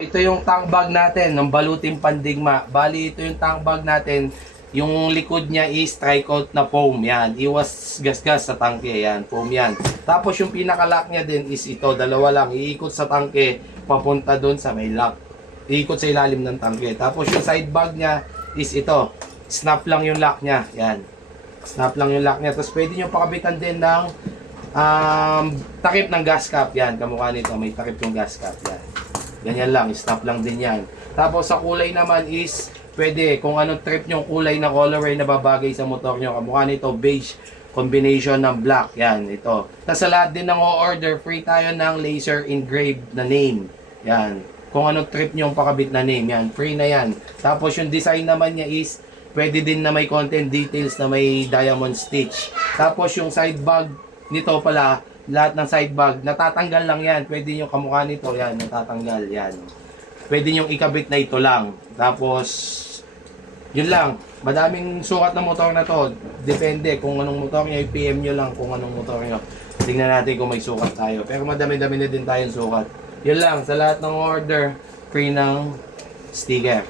Ito yung tank bag natin ng baluting pandigma. Bali, ito yung tank bag natin. Yung likod niya is tri-coat na foam. Yan. Iwas gas-gas sa tangke. Yan. Foam yan. Tapos yung pinaka-lock niya din is ito. Dalawa lang. Iikot sa tangke. Papunta doon sa may lock. Iikot sa ilalim ng tangke. Tapos yung side bag niya is ito. Snap lang yung lock niya. Yan. Snap lang yung lock niya. Tapos pwede nyo pakabitan din ng takip ng gas cap. Yan. Kamukha nito. May takip yung gas cap. Yan. Ganyan lang, snap lang din yan. Tapos sa kulay naman is, pwede kung anong trip nyong kulay na colorway na babagay sa motor nyo. Kamukha nito, beige combination ng black. Yan, ito. Tapos sa lahat din ng order, free tayo ng laser engraved na name. Yan. Kung anong trip nyong pakabit na name. Yan, free na yan. Tapos yung design naman niya is, pwede din na may content details na may diamond stitch. Tapos yung side bag nito pala, lahat ng side bag, natatanggal lang yan. Pwede nyo kamukha nito, yan, natatanggal, yan. Pwede nyo ikabit na ito lang. Tapos, yun lang. Madaming sukat ng motor na to. Depende kung anong motor nyo, i-PM nyo lang kung anong motor nyo. Tingnan natin kung may sukat tayo. Pero madami-dami na din tayong sukat. Yun lang, sa lahat ng order, free ng sticker.